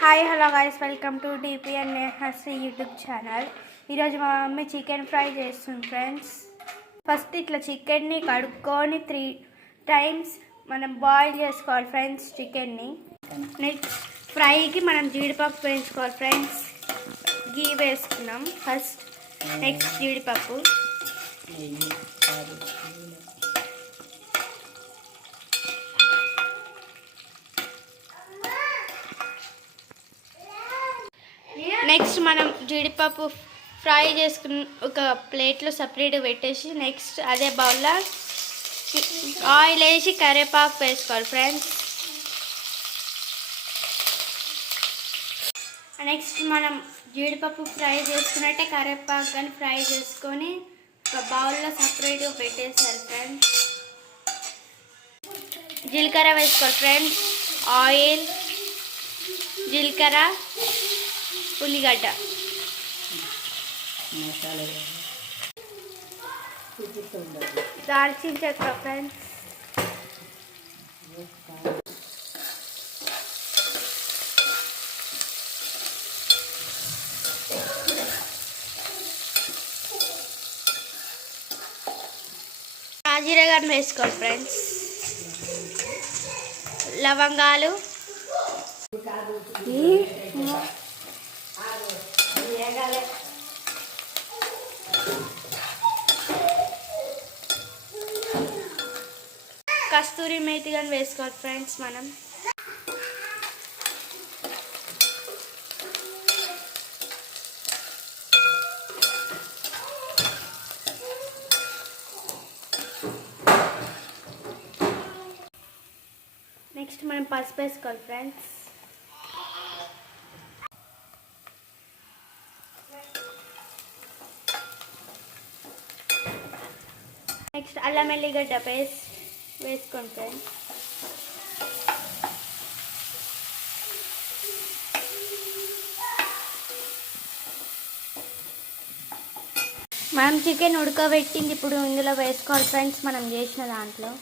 Hi hello guys, welcome to DP and Nehasri YouTube channel. ఈరోజు మా mummy chicken fry చేస్తుంది friends. First ఇట్లా చికెన్ని కడుక్కొని 3 times మనం బాయిల్ చేసుకోవాలి ఫ్రెండ్స్ చికెన్ని. నెక్స్ట్ ఫ్రైకి మనం జీడిపప్పు వేసుకోవాలి ఫ్రెండ్స్. గీ వేసుకున్నాం ఫస్ట్. నెక్స్ట్ జీడిపప్పు, నెక్స్ట్ మనం జీడిపప్పు ఫ్రై చేసుకుని ఒక ప్లేట్లో సపరేట్గా పెట్టేసి నెక్స్ట్ అదే బౌల్లో ఆయిల్ వేసి కరివేపాకు వేసుకోవాలి ఫ్రెండ్స్. నెక్స్ట్ మనం జీడిపప్పు ఫ్రై చేసుకున్నట్టే కరివేపాకు కానీ ఫ్రై చేసుకొని ఒక బౌల్లో సపరేట్గా పెట్టేసారు ఫ్రెండ్స్. జీలకర్ర వేసుకోవాలి ఫ్రెండ్స్. ఆయిల్, జీలకర్ర, ఉల్లిగడ్డ, దాల్చిన చెక్క ఫ్రెండ్స్. జీలకర్ర వేసుకోవాలి ఫ్రెండ్స్. లవంగాలు, కస్తూరి మేతి కానీ వేసుకోవాలి ఫ్రెండ్స్ మనం. నెక్స్ట్ మనం పసుపు వేసుకోవాలి ఫ్రెండ్స్. నెక్స్ట్ అల్లం ఎల్లిగడ్డ పేస్ట్ వేసుకోండి ఫ్రెండ్స్. మనం చికెన్ ఉడకబెట్టింది ఇప్పుడు ఇందులో వేసుకోవాలి ఫ్రెండ్స్. మనం చేసిన దాంట్లో